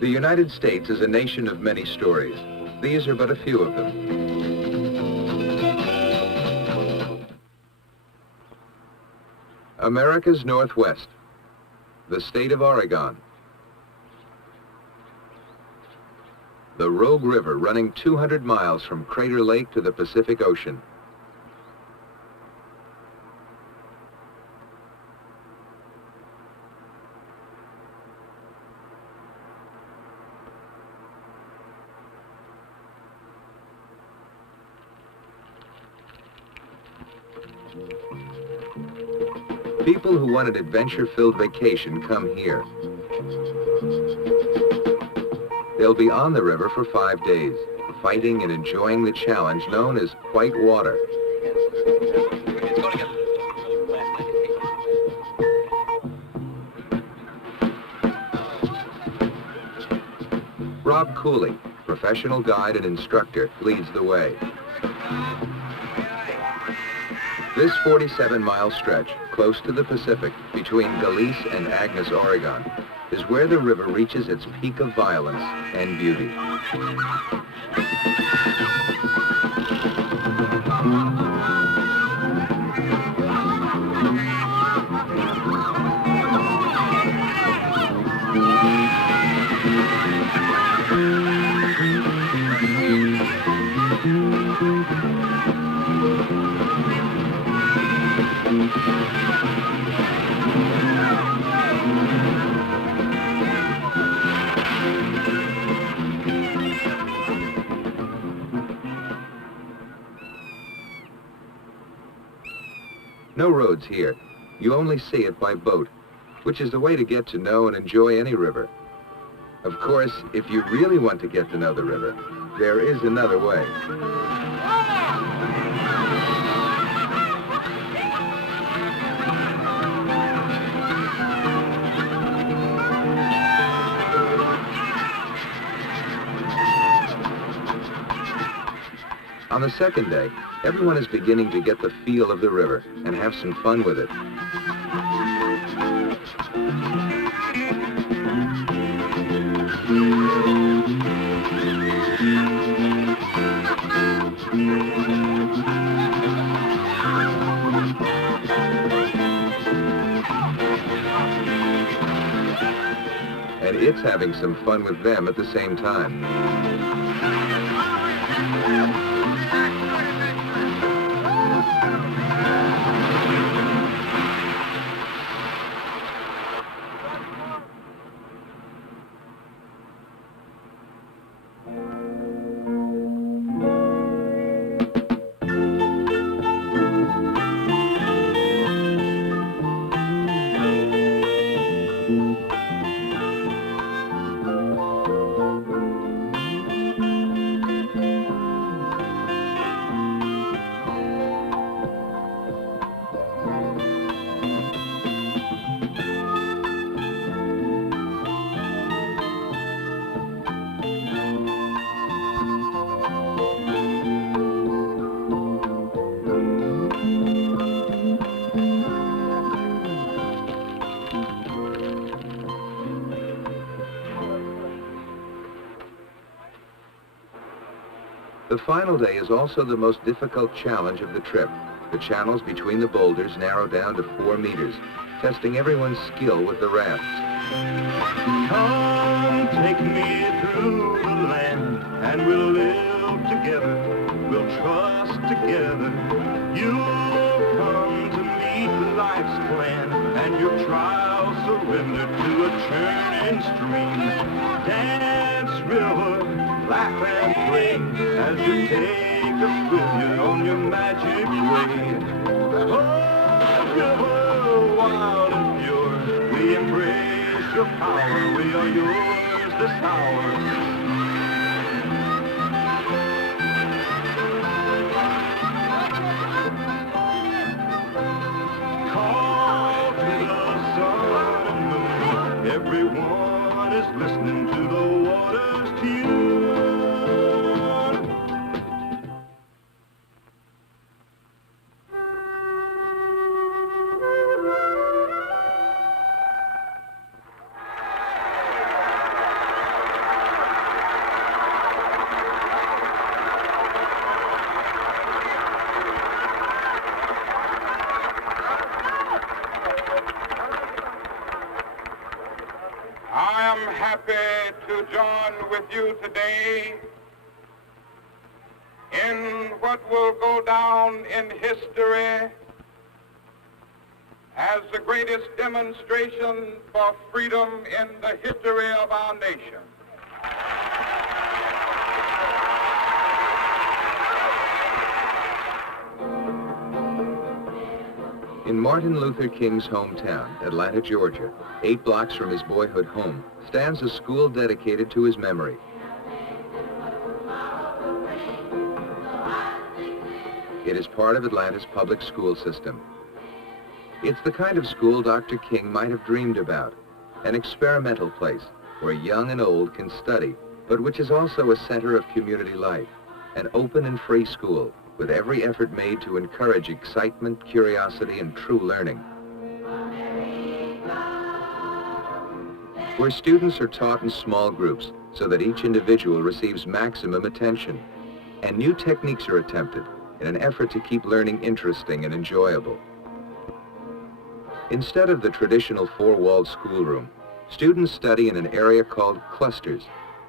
The United States is a nation of many stories. These are but a few of them. America's Northwest, the state of Oregon. The Rogue River running 200 miles from Crater Lake to the Pacific Ocean. People who want an adventure-filled vacation come here. They'll be on the river for 5 days, fighting and enjoying the challenge known as white water. Rob Cooley, professional guide and instructor, leads the way. This 47-mile stretch, close to the Pacific, between Galice and Agnes, Oregon, is where the river reaches its peak of violence and beauty. No roads here. You only see it by boat, which is the way to get to know and enjoy any river. Of course, if you really want to get to know the river, there is another way. On the second day, everyone is beginning to get the feel of the river and have some fun with it. And it's having some fun with them at the same time. The final day is also the most difficult challenge of the trip. The channels between the boulders narrow down to 4 meters, testing everyone's skill with the rafts. Come, take me through the land, and we'll live together, we'll trust together. You'll come to meet life's plan, and your trials surrender to a churning stream. Dance, river, laugh and play, as you take us with you on your magic way. Oh, river, wild and pure, we embrace your power, we are yours this hour. Everyone is listening to the water's tune. I am happy to join with you today in what will go down in history as the greatest demonstration for freedom in the history of our nation. In Martin Luther King's hometown, Atlanta, Georgia, 8 blocks from his boyhood home, stands a school dedicated to his memory. It is part of Atlanta's public school system. It's the kind of school Dr. King might have dreamed about, an experimental place where young and old can study, but which is also a center of community life, an open and free school, with every effort made to encourage excitement, curiosity, and true learning. Where students are taught in small groups so that each individual receives maximum attention, and new techniques are attempted in an effort to keep learning interesting and enjoyable. Instead of the traditional 4-walled schoolroom, students study in an area called clusters,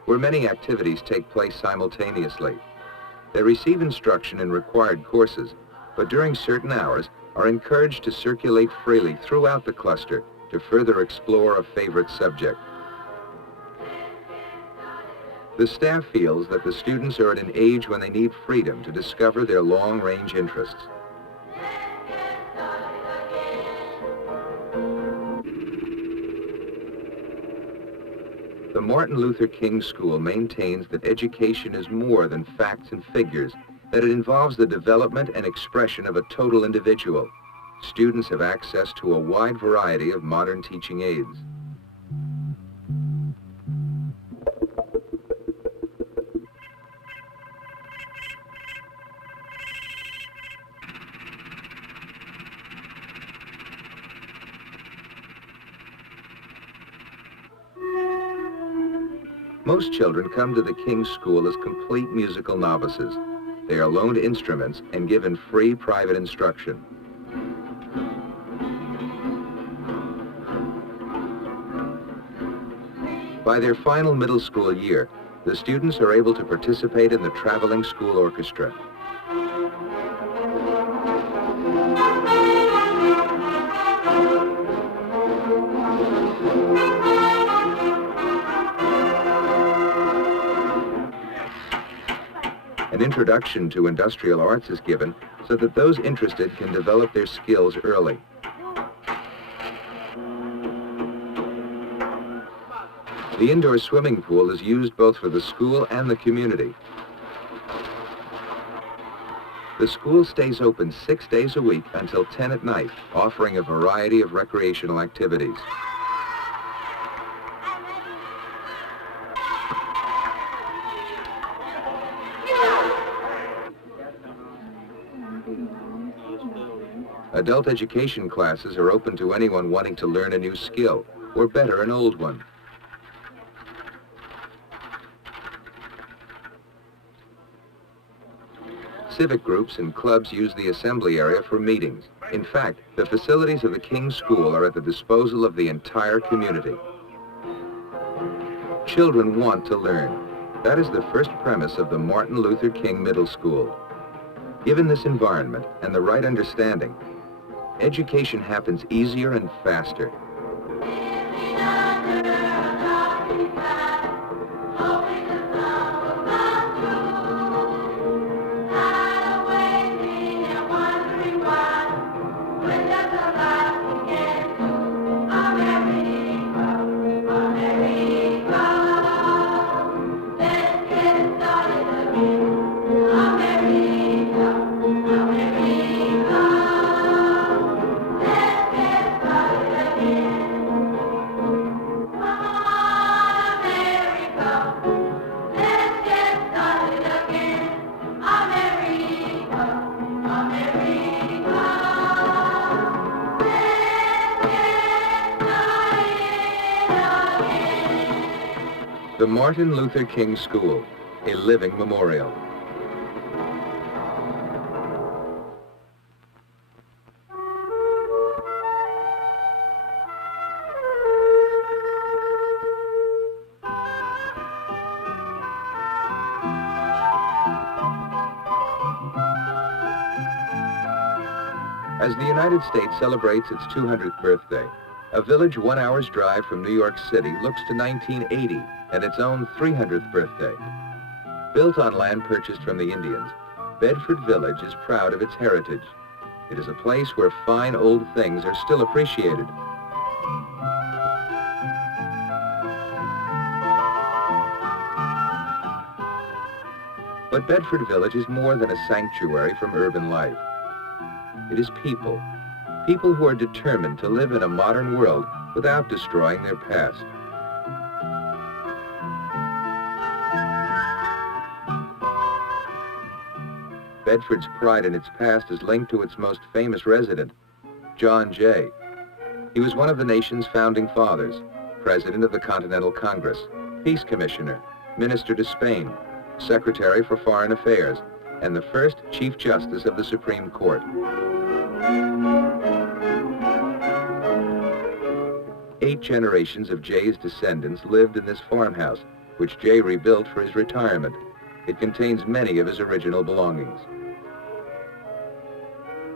where many activities take place simultaneously. They receive instruction in required courses, but during certain hours are encouraged to circulate freely throughout the cluster to further explore a favorite subject. The staff feels that the students are at an age when they need freedom to discover their long-range interests. The Martin Luther King School maintains that education is more than facts and figures, that it involves the development and expression of a total individual. Students have access to a wide variety of modern teaching aids. Most children come to the King School as complete musical novices. They are loaned instruments and given free private instruction. By their final middle school year, the students are able to participate in the traveling school orchestra. An introduction to industrial arts is given so that those interested can develop their skills early. The indoor swimming pool is used both for the school and the community. The school stays open 6 days a week until 10 at night, offering a variety of recreational activities. Adult education classes are open to anyone wanting to learn a new skill, or better, an old one. Civic groups and clubs use the assembly area for meetings. In fact, the facilities of the King School are at the disposal of the entire community. Children want to learn. That is the first premise of the Martin Luther King Middle School. Given this environment and the right understanding, education happens easier and faster. The Martin Luther King School, a living memorial. As the United States celebrates its 200th birthday, a village 1 hour's drive from New York City looks to 1980 and its own 300th birthday. Built on land purchased from the Indians, Bedford Village is proud of its heritage. It is a place where fine old things are still appreciated. But Bedford Village is more than a sanctuary from urban life. It is people. People who are determined to live in a modern world without destroying their past. Bedford's pride in its past is linked to its most famous resident, John Jay. He was one of the nation's founding fathers, President of the Continental Congress, Peace Commissioner, Minister to Spain, Secretary for Foreign Affairs, and the first Chief Justice of the Supreme Court. 8 generations of Jay's descendants lived in this farmhouse, which Jay rebuilt for his retirement. It contains many of his original belongings.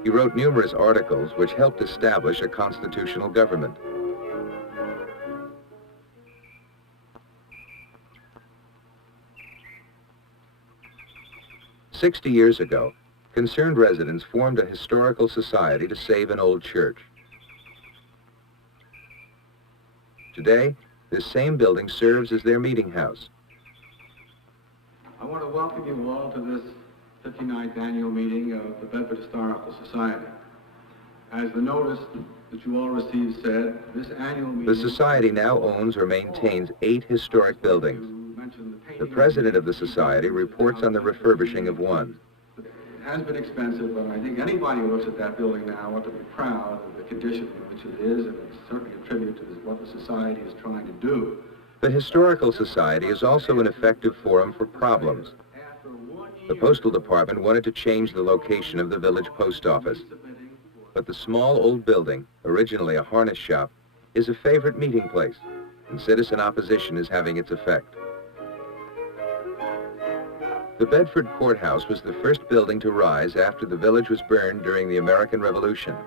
He wrote numerous articles which helped establish a constitutional government. "60 years ago, concerned residents formed a historical society to save an old church. Today, this same building serves as their meeting house. I want to welcome you all to this 59th annual meeting of the Bedford Historical Society. As the notice that you all received said, this annual meeting... The society now owns or maintains 8 historic buildings. The president of the society reports on the refurbishing of one. It has been expensive, but I think anybody who looks at that building now ought to be proud of the condition in which it is, and it's certainly a tribute to what the society is trying to do. The Historical Society is also an effective forum for problems. The Postal Department wanted to change the location of the village post office, but the small old building, originally a harness shop, is a favorite meeting place, and citizen opposition is having its effect. The Bedford Courthouse was the first building to rise after the village was burned during the American Revolution.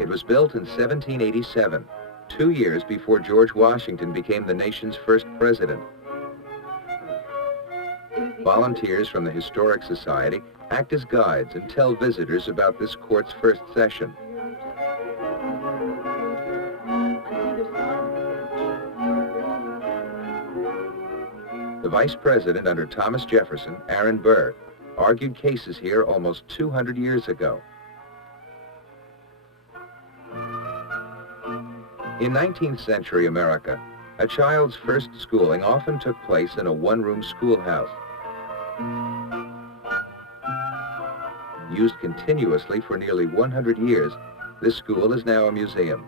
It was built in 1787, 2 years before George Washington became the nation's first president. Volunteers from the Historic Society act as guides and tell visitors about this court's first session. The vice president under Thomas Jefferson, Aaron Burr, argued cases here almost 200 years ago. In 19th century America, a child's first schooling often took place in a one-room schoolhouse. Used continuously for nearly 100 years, this school is now a museum.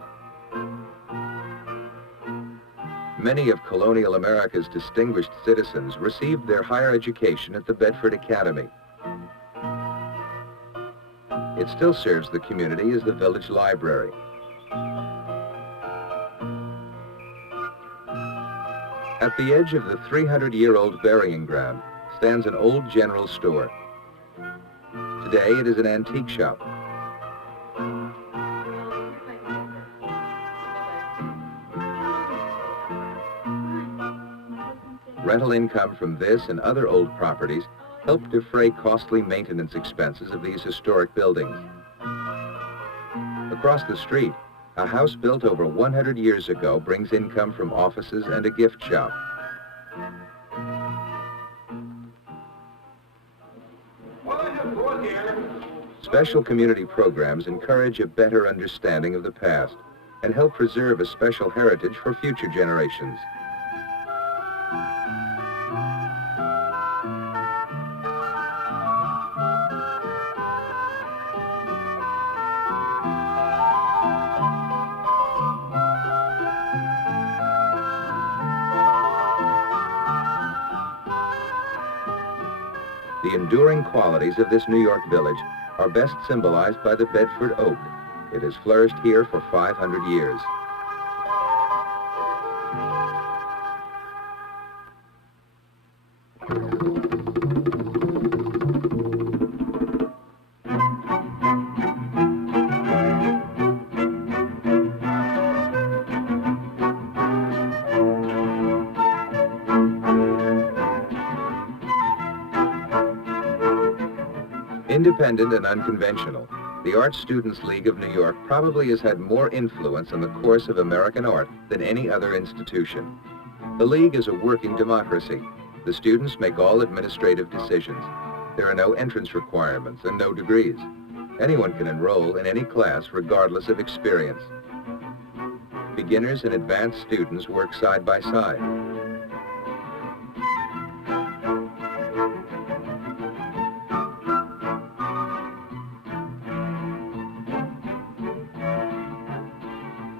Many of colonial America's distinguished citizens received their higher education at the Bedford Academy. It still serves the community as the village library. At the edge of the 300-year-old burying ground stands an old general store. Today it is an antique shop. Rental income from this and other old properties help defray costly maintenance expenses of these historic buildings. Across the street, a house built over 100 years ago brings income from offices and a gift shop. Special community programs encourage a better understanding of the past and help preserve a special heritage for future generations. The enduring qualities of this New York village are best symbolized by the Bedford oak. It has flourished here for 500 years. Independent and unconventional, the Art Students League of New York probably has had more influence on the course of American art than any other institution. The League is a working democracy. The students make all administrative decisions. There are no entrance requirements and no degrees. Anyone can enroll in any class regardless of experience. Beginners and advanced students work side by side.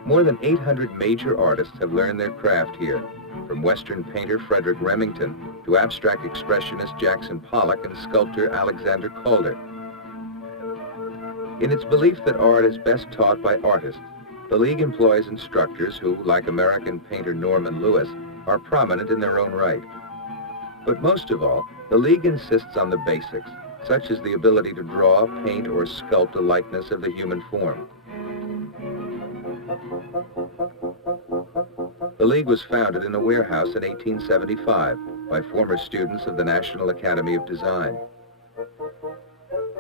More than 800 major artists have learned their craft here, from Western painter Frederick Remington to abstract expressionist Jackson Pollock and sculptor Alexander Calder. In its belief that art is best taught by artists, the League employs instructors who, like American painter Norman Lewis, are prominent in their own right. But most of all, the League insists on the basics, such as the ability to draw, paint, or sculpt a likeness of the human form. The League was founded in a warehouse in 1875 by former students of the National Academy of Design.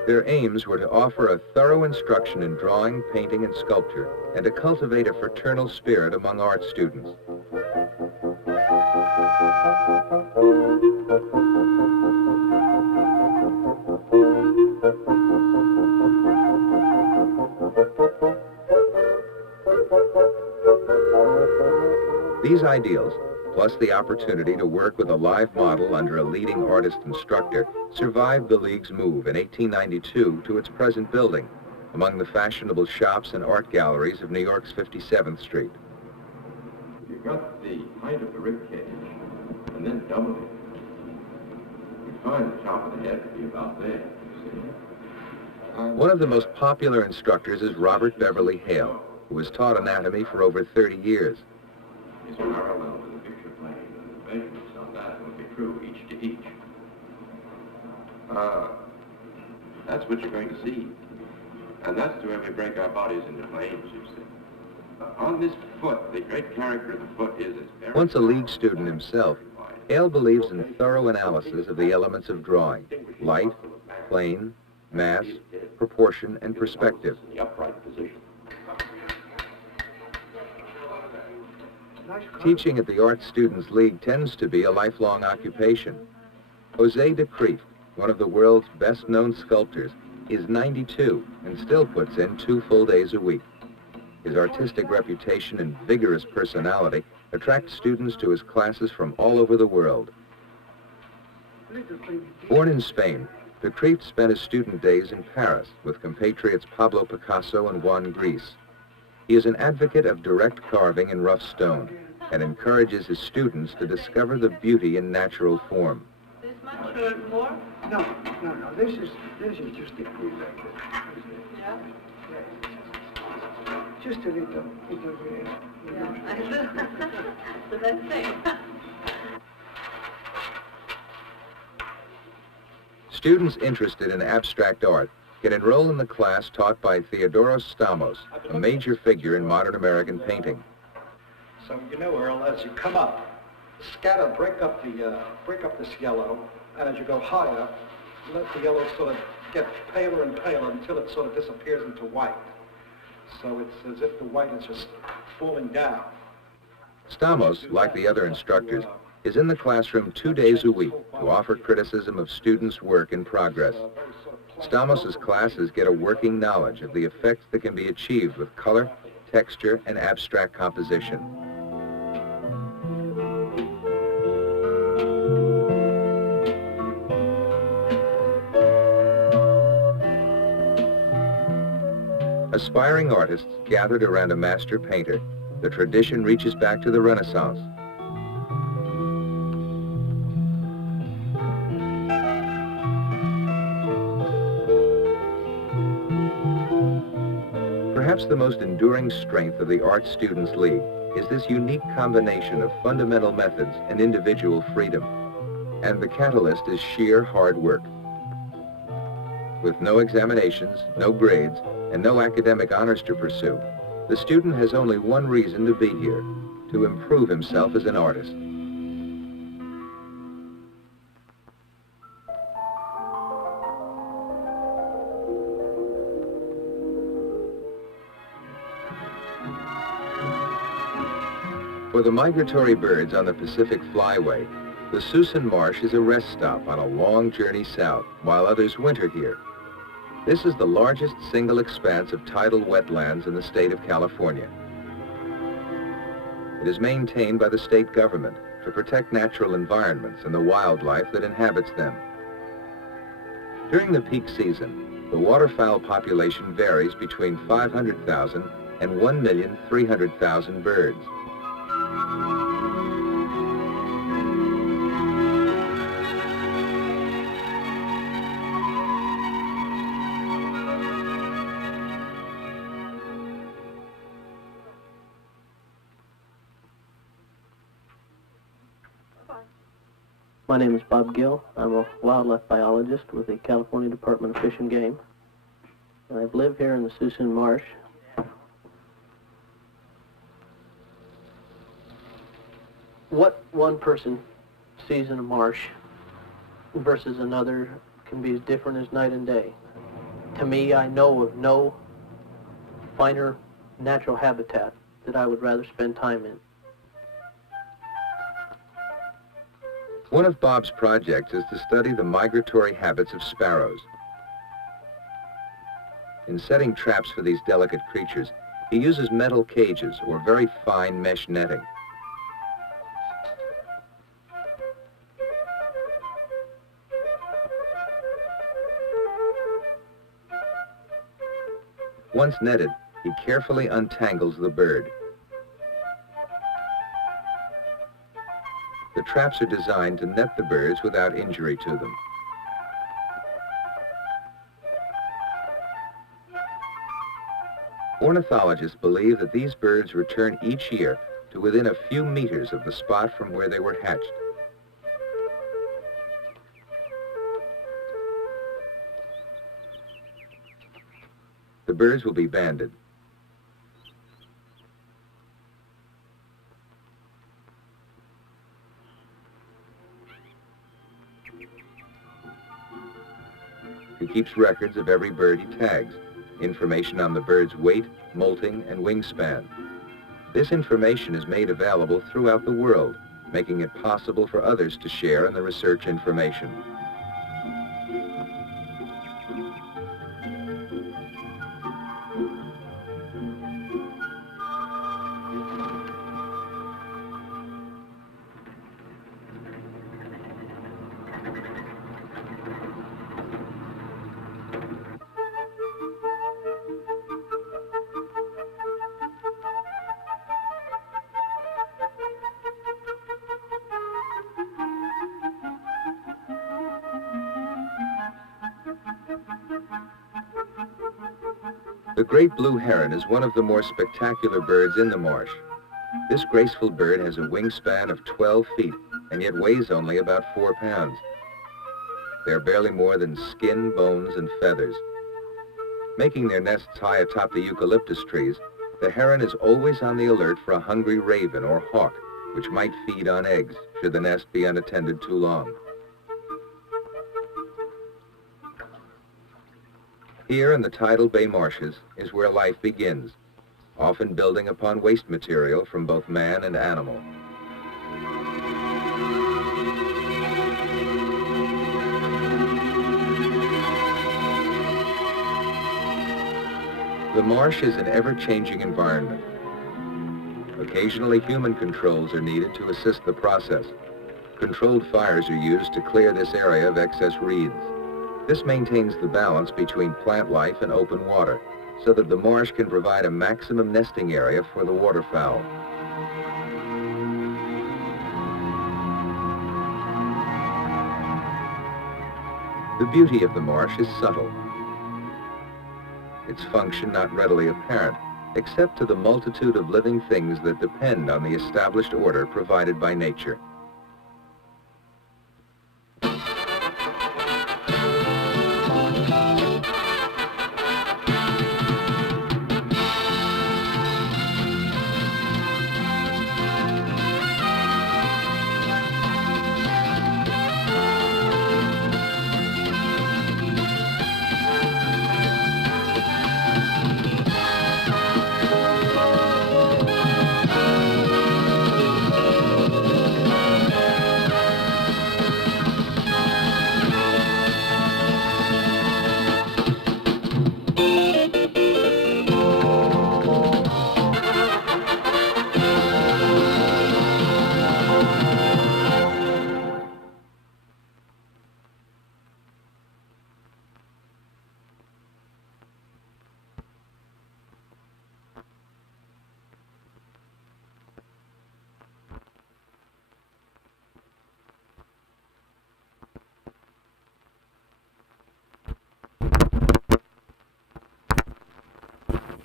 Their aims were to offer a thorough instruction in drawing, painting, and sculpture, and to cultivate a fraternal spirit among art students. These ideals, plus the opportunity to work with a live model under a leading artist instructor, survived the League's move in 1892 to its present building, among the fashionable shops and art galleries of New York's 57th Street. You've got the height of the rib cage, and then double it. You find the top of the head to be about there, you see. One of the most popular instructors is Robert Beverly Hale, who has taught anatomy for over 30 years. Is parallel to the picture plane, and the measurements on that will be true each to each. That's what you're going to see. And that's the way we break our bodies into planes, you see. On this foot, the great character of the foot is it's very... Once a League student himself, Hale believes in thorough analysis of the elements of drawing: light, plane, mass, proportion, and perspective. The upright position. Teaching at the Art Students League tends to be a lifelong occupation. Jose de Kreeft, one of the world's best-known sculptors, is 92 and still puts in 2 full days a week. His artistic reputation and vigorous personality attract students to his classes from all over the world. Born in Spain, de Kreeft spent his student days in Paris with compatriots Pablo Picasso and Juan Gris. He is an advocate of direct carving in rough stone and encourages his students to discover the beauty in natural form. This much or more? No. This is just a good like this. Yeah. Just a little bit. Yeah. So that's it. Students interested in abstract art can enroll in the class taught by Theodoros Stamos, a major figure in modern American painting. So, you know, Earl, as you come up, scatter, break up this yellow, and as you go higher, let the yellow sort of get paler and paler until it sort of disappears into white. So it's as if the white is just falling down. Stamos, like the other instructors, is in the classroom 2 days a week to offer criticism of students' work in progress. Stamos' classes get a working knowledge of the effects that can be achieved with color, texture, and abstract composition. Aspiring artists gathered around a master painter. The tradition reaches back to the Renaissance. Perhaps the most enduring strength of the Art Students League is this unique combination of fundamental methods and individual freedom. And the catalyst is sheer hard work. With no examinations, no grades, and no academic honors to pursue, the student has only one reason to be here: to improve himself as an artist. For the migratory birds on the Pacific Flyway, the Susan Marsh is a rest stop on a long journey south, while others winter here. This is the largest single expanse of tidal wetlands in the state of California. It is maintained by the state government to protect natural environments and the wildlife that inhabits them. During the peak season, the waterfowl population varies between 500,000 and 1,300,000 birds. My name is Bob Gill. I'm a wildlife biologist with the California Department of Fish and Game. And I've lived here in the Susan Marsh. What one person sees in a marsh versus another can be as different as night and day. To me, I know of no finer natural habitat that I would rather spend time in. One of Bob's projects is to study the migratory habits of sparrows. In setting traps for these delicate creatures, he uses metal cages or very fine mesh netting. Once netted, he carefully untangles the bird. The traps are designed to net the birds without injury to them. Ornithologists believe that these birds return each year to within a few meters of the spot from where they were hatched. The birds will be banded. He keeps records of every bird he tags, information on the bird's weight, molting, and wingspan. This information is made available throughout the world, making it possible for others to share in the research information. The great blue heron is one of the more spectacular birds in the marsh. This graceful bird has a wingspan of 12 feet and yet weighs only about 4 pounds. They're barely more than skin, bones, and feathers. Making their nests high atop the eucalyptus trees, the heron is always on the alert for a hungry raven or hawk, which might feed on eggs should the nest be unattended too long. Here in the tidal bay marshes is where life begins, often building upon waste material from both man and animal. The marsh is an ever-changing environment. Occasionally, human controls are needed to assist the process. Controlled fires are used to clear this area of excess reeds. This maintains the balance between plant life and open water, so that the marsh can provide a maximum nesting area for the waterfowl. The beauty of the marsh is subtle. its function not readily apparent, except to the multitude of living things that depend on the established order provided by nature.